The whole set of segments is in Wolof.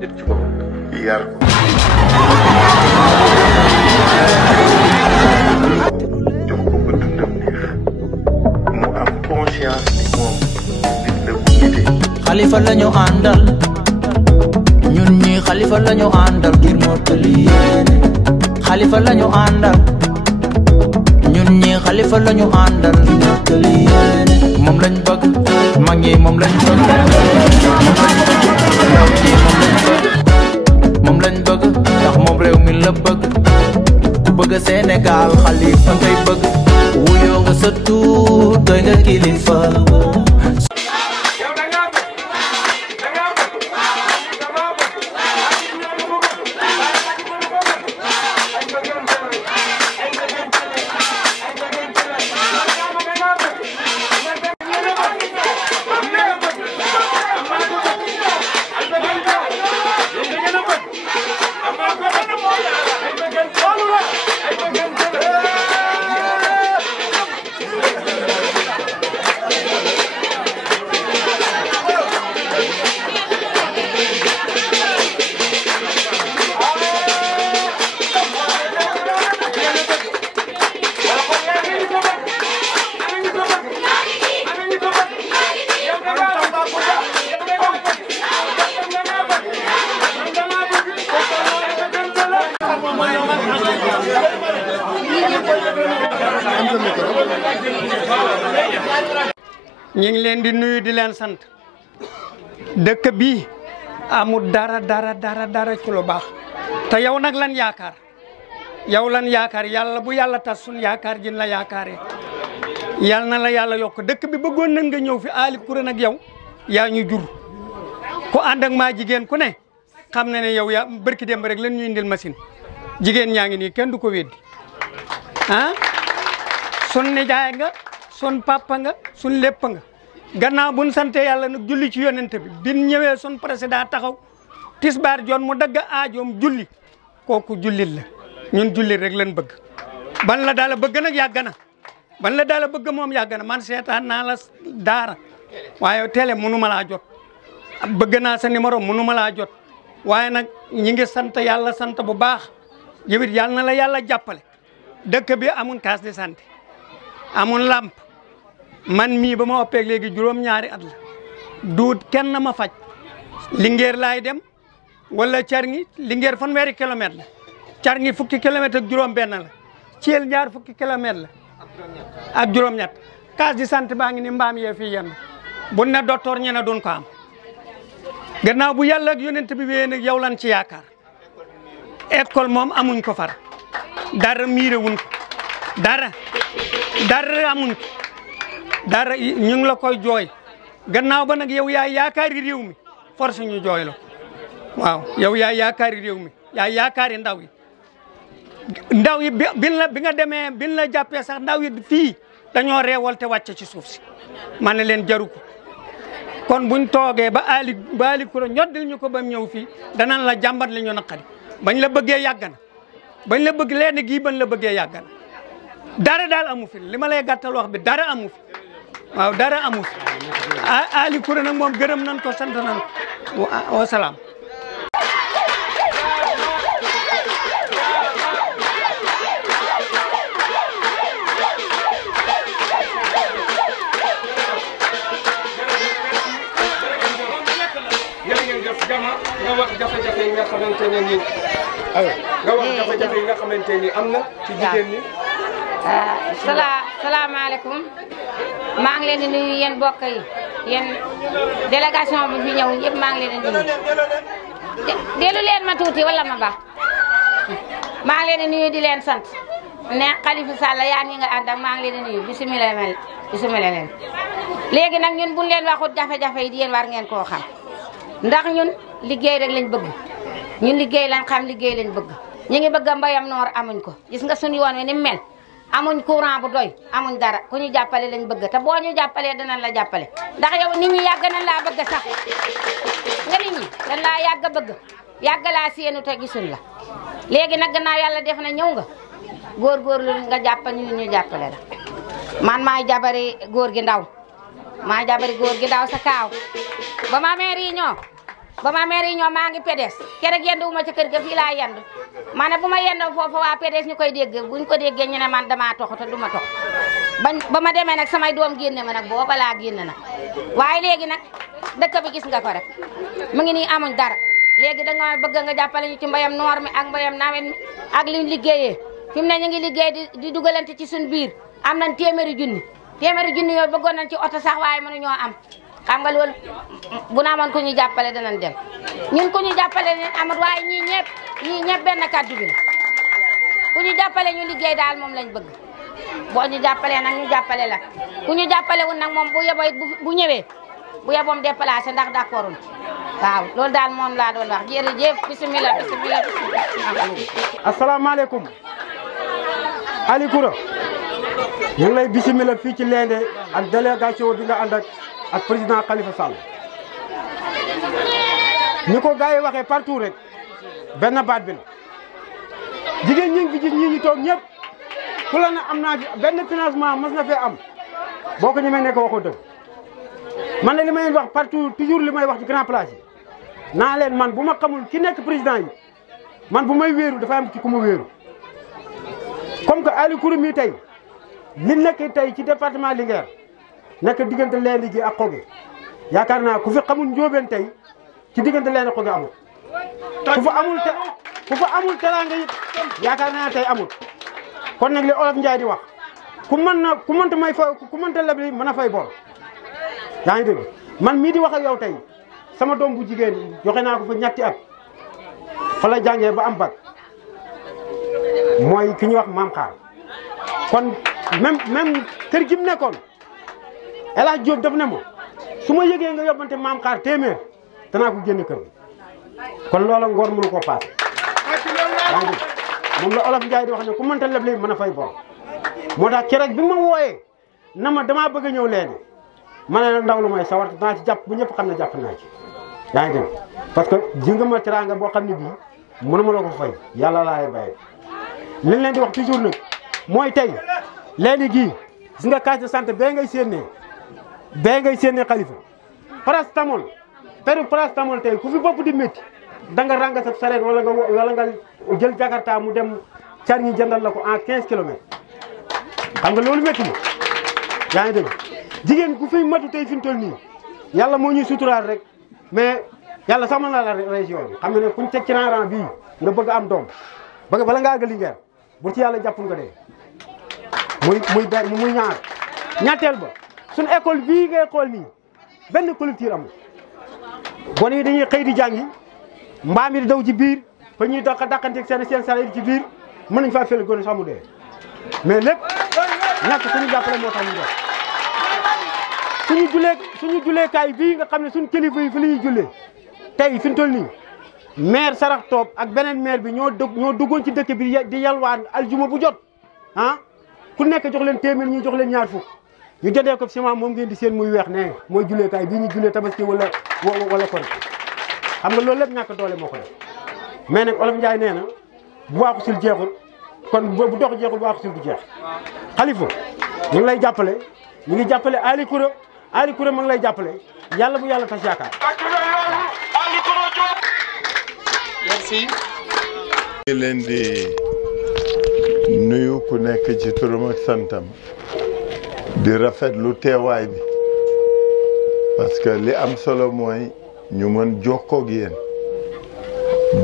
nit ci boppam yar ko jox ko ba dundam neex mu am conscience ni moom nit la bu nite. Xalifa lañu àndal ñun ñi Xalifa lañu àndal ngir mottali yéene. Xalifa lañu àndal ñun ñi Xalifa lañu àndal ngir mottali yéene. moom lañ bëgg mag ñi moom lañ bëgg ndaw ñi moom lañ bëgg ndax moom réew mi la bëgg. ku bëgg Sénégal Xalifa ngay bëgg. wuyoo nga sa tur doy nga kilifa. ñi ngi leen di nuyu di leen sant dëkk bi amul dara ci lu baax te yow nag lan yaakaar yàlla bu yàlla tas sun yaakaar jin la yaakaaree yàlla na la yàlla yokk dëkk bi bëggoon nañ nga ñëw fi Ali Coura nag yow yaa ñu jur ku ànd ak maa jigéen ku ne xam na ne yow yaa barki démb rek lan ñu indil machine jigéen ñaa ngi nii kenn du ko weddi ah sun nijaay nga sun papa nga sun lépp nga gannaaw buñ sante yàlla nag julli ci yonent bi bin ñëwee sun président taxaw tisbaar joon mu dagg aajoom julli kooku jullit la ñun jullit rek lañ bëgg ban la daala bëgg nag yàgg na ban la daala bëgg moom yàgg na man seetaan naa la daara waaye télé mënu ma laa jot bëgg naa sa numéro mënu ma laa jot waaye nag ñi ngi sant yàlla sant bu baax yow it yàlla na la yàlla jàppale dëkk bi amul case de santé amul lamp man mii ba ma oppeeg léegi juróom-ñaari at la duut kenn ma faj Linguère laay dem wala Carngi Linguère fanweeri kilomètre la Carngi fukki kilomètre ak juróom benn la Thiel ñaar fukki kilomètre la ak juróom-ñett case de santé baa ngi ni mbaam yee fii yenn bu ne docteur ñe ne duñ ko am gannaaw bu yàlla ak yonent bi wéyee nag yow lan ci yaakaar école moom amuñ ko far dara miire wuñ ko dara amuñ ko dara ñu ngi la koy jooy gannaaw ba nag yow yaay yaakaari réew mi force ñu jooy la waaw yow yaay yaakaari réew mi yaay yaakaari ndaw yi bi nga demee bin la jàppee sax ndaw yi fii dañoo reewal te wàcce ci suuf si ma ne leen jaru ko kon buñ toogee ba Ali Coura ñoddil ñu ko ba mu ñëw fii danañ la jàmbat li ñu naqari bañ la bëggee yàgg na bañ la bëgg leen gii bañ la bëggee yàgg na dara daal amu fi li ma lay gàttal wax bi dara amu fi waaw dara amu fi Ali Coura nag moom gërëm nañ ko sant nañ ko wa salaam. nga wax jafe-jafe yi nga xamante ne nii nga wax jafe-jafe yi nga xamante ni am na ci jigéen ñi. salaamaaleykum maa ngi leen di nuyu yéen mbokk yi yéen délégation bi fi ñëw yëpp maa ngi leen di nuyu dellu leen ma tuuti wala ma baax maa ngi leen di nuyu di leen sant ne Khalifa Sall yaa ngi nga ànd ak maa ngi leen di nuyu bisimilah leen léegi nag ñun buñ leen waxut jafe-jafe yi yéen war ngeen koo xam ndax ñun liggéey rek lañ bëgg ñun liggéey lañ xam liggéey lañ bëgg ñu ngi bëgg a mbayam noor amuñ ko gis nga suñu yoon wi ni mel amuñ courant bu doy amuñ dara ku ñu jàppale lañ bëgg te boo ñu jàppalee danañ la jàppale ndax yow nit ñi yàgg nañ laa bëgg sax nga nit ñi dañ laa yàgg a bëgg yàgg laa séenu te gisul la léegi nag gannaaw yàlla def na ñëw nga góorgóorlu nga jàppal ñu jàppale la man maay jabari góor gi ndaw sa kaaw ba ma amee réunion ba ma mère yi ñoom maa ngi PDS keroog yenduwuma ca kër ga fii laa yendu ma ne bu ma yendoo foofu waa PDS ñu koy dégg buñ ko déggee ñu ne man damaa tox te du ma tox ba ma demee nag samay doom génne ma nag booba laa génne nag waaye léegi nag dëkk bi gis nga ko rek mu ngi nii amuñ dara léegi da nga bëgg nga jàppale ñu ci mbayam noor mi ak mbayam nawet mi ak liñ liggéeyee fi mu ne ñu ngi liggéey di dugalante ci suñ biir am nañ téeméeri junni yooyu bëggoon nañ ci oto sax waaye mënuñoo am xam nga loolu bu na amoon ku ñu jàppale danañ dem ñun ku ñu jàppale ne amut waaye ñii ñëpp benn kàddu bi la ku ñu jàppale ñu liggéey daal moom lañ bëgg boo ñu jàppalee nag ñu jàppale la ku ñu jàppale wun nag moom bu yeboo bu ñëwee bu yeboom déplacé ndax d'accordul waaw loolu daal moom laa doon wax jërëjëf bisimilah. asalaamaaleykum Ali Coura ñu ngi lay bisimilah fii ci Lendé ak délégation bi nga ànd ak président Khalifa Sall ni ko gars yi waxee partout rek benn baat bi la jigéen ñi ngi fi gis ñi ñu toog ñëpp ku la na am naa benn financement mas na fee am boo ko ñemee nekk waxoo dëgg man ne li may wax partout toujours li may wax ci grand place yi naa leen man bu ma xamul ki nekk président yi man bu may wéeru dafa am ci ku ma wéeru comme que Ali Coura mi tey li nekk tey ci département Linguère nekk diggante Lendé gi ak Xoge yaakaar naa ku fi xamul njóobeen tey ci diggante Lendé Xoge amul ku fa amul teraanga it yaakaar naa tey amul kon nag li Olof Njaay di wax ku mënta may fay ku mënta lebli mën a fay bor yaa ngi dégg man mii di wax ak yow tey sama doom bu jigéen joxe naa ko fa ñetti at fa la jàngee ba am bac mooy ki ñuy wax maam xaar kon même kër gi mu nekkoon El Hadj Diop daf ne ma su ma yëgee nga yóbbante maam xaar téeméer danaa ko génn kër kon loola ngor mënu koo paase yaa ngi dégg moom la Olof Njaay di wax ne ku mënta leble mën a fay bor moo tax keroog bi ma wooyee na ma damaa bëgg a ñëw Lendé ma ne la ndaw lu may sawar naa ci jàpp bu ñëpp xam ne jàpp naa ci yaa ngi dégg parce que ji nga ma teraanga boo xam ne bii mënuma la ko fay yàlla laay bàyyi liñ leen di wax toujours nag mooy tey Lendé gii gis nga case de santé bee ngay séenee Khalifa paracétamol paracétamol tey ku fi bopp di métti da nga ranga sa sareet wala nga jël Jakarta mu dem car ñi jëndal la ko en 15 kilomètres xam nga loolu métti na yaa ngi dégg jigéen ku fiy matu tey fi mu toll nii yàlla moo ñuy suturaal rek mais yàlla sax mën naa la région bi xam nga ne kuñ teg ci rang bii nga bëgg am doom bëgg bala ngaa gën Linguère bu ci yàlla jàppul nga dee muy ñaar ñetteel ba suñu école bii ngay xool nii benn collectif amul gone yi dañuy xëy di jàngi mbaam yi di daw ci biir fa ñuy dàqanteeg seen sare yi ci biir mën nañ faa fële gone sax mu dee mais lépp ñàkk suñu jàppale moo tax ñu def suñu julleekaay bii nga xam ne suñu kilifa yi fi la ñuy jullee tey fi mu toll nii maire Sarax Toob ak beneen maire bi ñoo duggoon ci dëkk bi di yalwaan aljuma bu jot ku nekk jox leen téeméer ñi jox leen ñaar fukk ñu jotee ko ciment moom ngeen di seen muy weex ne mooy julleekaay bii ñu jullee tabaski wala kon xam nga loolu lépp ñàkk doole moo ko def mais nag Olof Njaay nee na bu waaxu sul jeexul kon bu dox jeexul bu waaxu sul du jeex Khalifa ñu ngi lay jàppale ñu ngi jàppale Ali Coura mu ngi lay jàppale yàlla bu yàlla tas yaakaar. merci. ngi leen di nuyu ku nekk ci turam ak santam di rafetlu teewaay bi parce que li am solo mooy ñu mën jokkoo ak yéen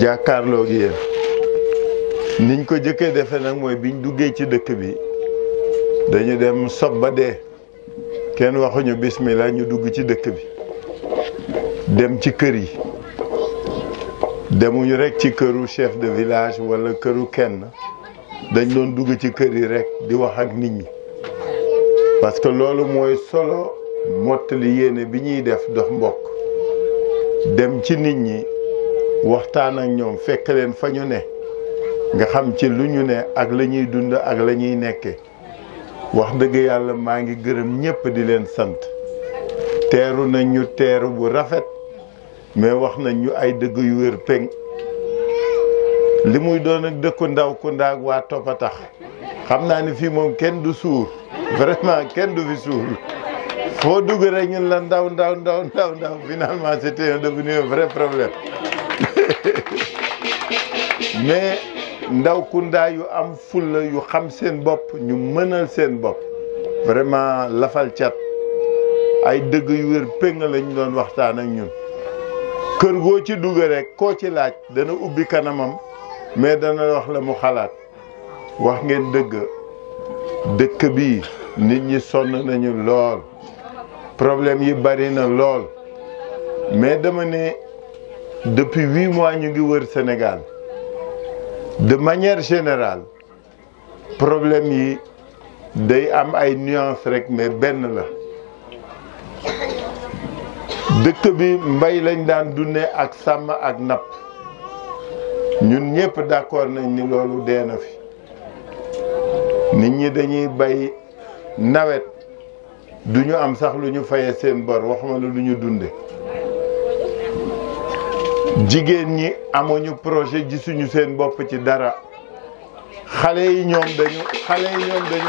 jàkkaarloo ak yéen niñ ko jëkkee defee nag mooy biñ duggee ci dëkk bi dañu dem sob ba dee kenn waxuñu bismillah ñu dugg ci dëkk bi dem ci kër yi demuñu rek ci këru chef de village wala këru kenn dañ doon dugg ci kër yi rek di wax ak nit ñi parce que loolu mooy solo mottali yéene bi ñuy def dox mbokk dem ci nit ñi waxtaan ak ñoom fekk leen fa ñu ne nga xam ci lu ñu ne ak la ñuy dund ak la ñuy nekke wax dëgg yàlla maa ngi gërëm ñépp di leen sant teeru nañ ñu teeru bu rafet mais wax nañ ñu ay dëgg yu wér peng li muy doon ak dëkku ndaw ku ndaag waa toppa tax xam naa ni fii moom kenn du suur vraiment kenn du fi suur foo dugg rek ñun la ndaw finalement c'était devenu un vrai problème mais ndaw Kounda yu am fulla yu xam seen bopp ñu mënal seen bopp vraiment lafal cat ay dëgg yu wér péng lañ doon waxtaan ak ñun kër goo ci dugg rek koo ci laaj dana ubbi kanamam mais dana wax la mu xalaat wax ngeen dëkk bi nit ñi sonn nañu lool problème yi bari na lool mais dama ne depuis 8 mois ñu ngi wër Sénégal de manière générale problème yi day am ay nuances rek mais benn la dëkk bi mbay lañ daan dundee ak sàmm ak napp ñun ñëpp d'accord nañ ni loolu dee na fi nit ñi dañuy bay nawet du ñu am sax lu ñu fayee seen bor waxuma la lu ñu dunde jigéen ñi amuñu projet gisuñu seen bopp ci dara xale yi ñoom dañu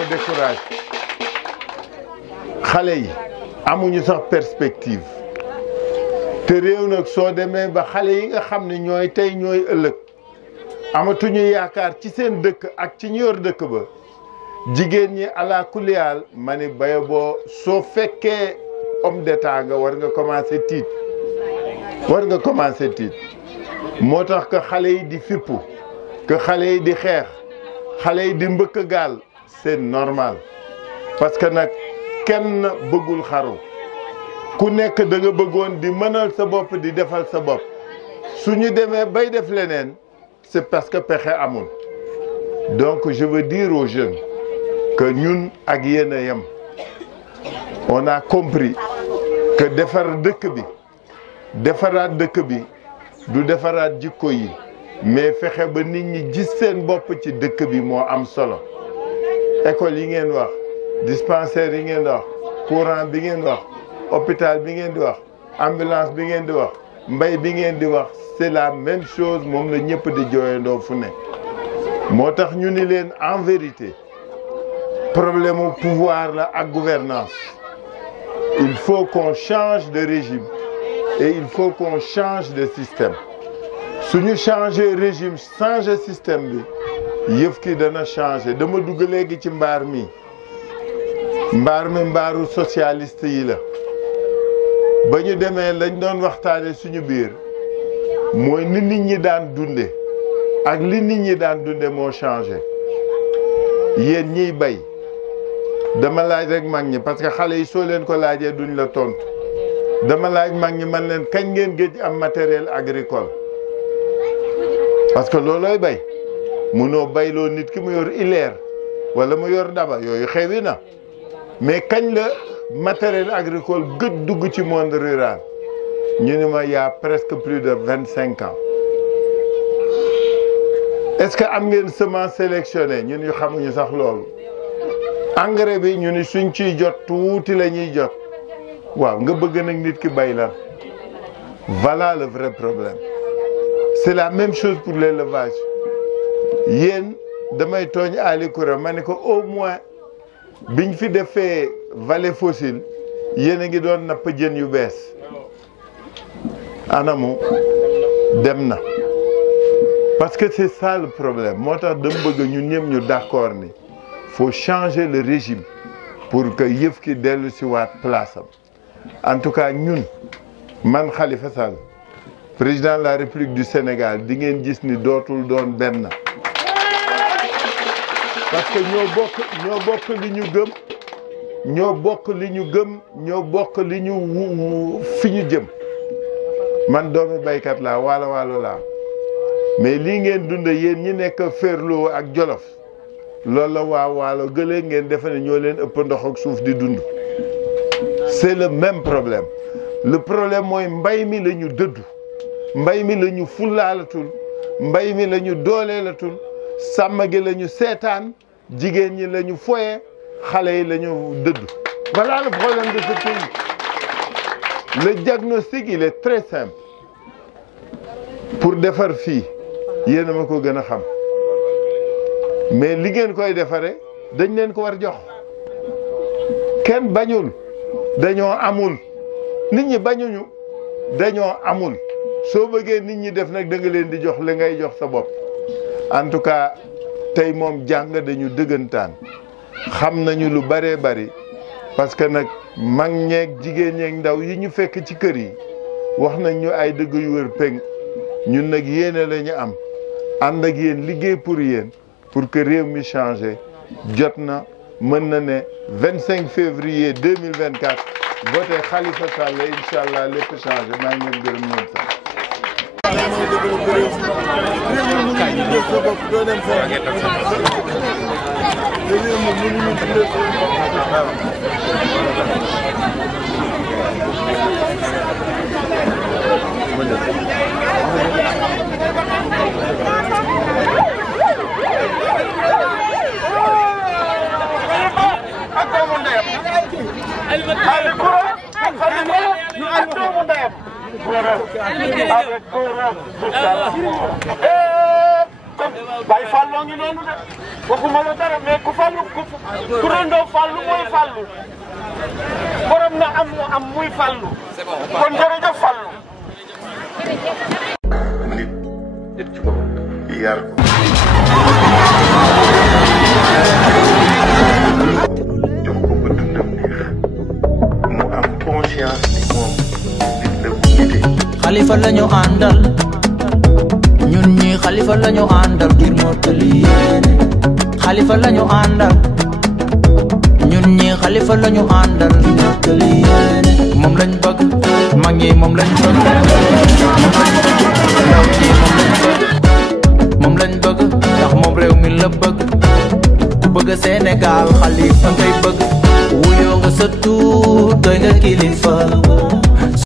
découragé xale yi amuñu sax perspective te réew nag soo demee ba xale yi nga xam ne ñooy tey ñooy ëllëg amatuñu yaakaar ci seen dëkk ak ci ñu yor dëkk ba jigéen ñi ala kuliyaal ma ni baye boo soo fekkee homme d'état nga war nga commencer tiit moo tax que xale yi di fippu que xale yi di xeex xale yi di mbëkk gaal c'est normal parce que nag kenn bëggul xaru ku nekk da nga bëggoon di mënal sa bopp di defal sa bopp su ñu demee bay def leneen c'est parce que pexe amul donc je veux dire aux jeunes que ñun ak yéen a yem on a compris que defar dëkk bi defaraat dëkk bi du defaraat jikko yi mais fexe ba nit ñi gis seen bopp ci dëkk bi moo am solo école yi ngeen wax dispensaire yi ngeen wax courant bi ngeen wax hôpital bi ngeen di wax ambulance bi ngeen di wax mbay bi ngeen di wax c'est la même chose moom la ñëpp di jooyandoo fu ne moo tax ñu ni leen en vérité problème au pouvoir la ak gouvernance il faut qu'on change de régime et il faut qu'on change de système suñu changer régime changer système bi yëf ki dana changer dama dugg léegi ci mbaar mi mbaaru socialiste yi la ba ñu demee lañ doon waxtaane suñu biir mooy ni nit ñi daan dunde ak li nit ñi daan dunde moo changé yéen ñiy bay dama laaj rek mag ñi parce que xale yi soo leen ko laajee duñ la tontu dama laaj mag ñi man leen kañ ngeen gëj am matériel agricole parce que loolooy bay munoo bayloo nit ki mu yor ileer wala mu yor daba yooyu xewi na mais kañ la matériel agricole gëj dugg ci monde rural ñu ne ma y a presque plus de 25 ans est-ce que am ngeen semence sélectionnée ñun ñu xamuñu sax loolu engrais bi ñu ni suñ ciy jot tuuti la ñuy jot waaw nga bëgg nag nit ki bay la voilà le vrai problème c'est la même chose pour l'élevage yéen damay tooñ Ali Koura ma ne ko au moins biñ fi defee vallée fossile yéen a ngi doon napp jën yu bees anamu dem na parce que c'est ça le problème moo tax dama bëgg ñun ñëpp ñu d'accord ni faut changer le régime pour que yëf ki dellu si waat place am en tout cas ñun man Khalifa Sall président de la République du Sénégal di ngeen gis ni dootul doon benn parce que ñoo bokk li ñu gëm ñoo bokk li ñu fi ñu jëm man doomi baykat laa waalo laa mais lii ngeen dund yéen ñi nekk Ferlo ak Jolof loolu la waa waalo gëlee ngeen defe ne ñoo leen ëpp ndox ak suuf di dund c'est le même problème le problème mooy mbay mi la ñu dëddu mbay mi la ñu fullaalatul mbay mi la ñu dooleelatul sàmm gi la ñu seetaan jigéen ñi la ñu foye xale yi la ñu dëddu voilà le problème de ce pays le diagnostic il est très simple pour defar fii yéen a ma ko gën a xam mais li ngeen koy defare dañ leen ko war jox kenn bañul dañoo amul nit ñi bañuñu dañoo amul soo bëggee nit ñi def nag da nga leen di jox li ngay jox sa bopp en tout cas tey moom jàng dañu dëggantaan xam nañu lu bëree bëri parce que nag mag ñeeg jigéen ñeeg ndaw yi ñu fekk ci kër yi wax nañ ñu ay dëgg yu wër peng ñun nag yéene la ñu am ànd ak yéen liggéey pour yéen pour que réew mi changé jot na mën na ne 25 février 2024 voté Khalifa Sall incha allah lépp changé maa ngi leen gërëm ñoom sax. Baye Fallou ngi noonu de waxuma la dara mais ku fallu ku rondoo fallu mooy fallu borom na am muy fallu kon jërëjëf fallu nit ci bopp yar ko jox ko ba dundam neex mu am conscience ni moom nit la bu nite Khalifa lañu àndal ñun ñi Khalifa lañu àndal ngir mottali yéene Khalifa lañu àndal ñun ñi Khalifa lañu àndal ngir mottali yéene moom lañ bëgg mag ñi moom lañ bëgg ndaw ñi moom lañ bëgg ndax moom réew mi la bëgg ku bëgg Sénégal Khalifa ngay bëgg wuyoo nga sa tuut doy nga kilifa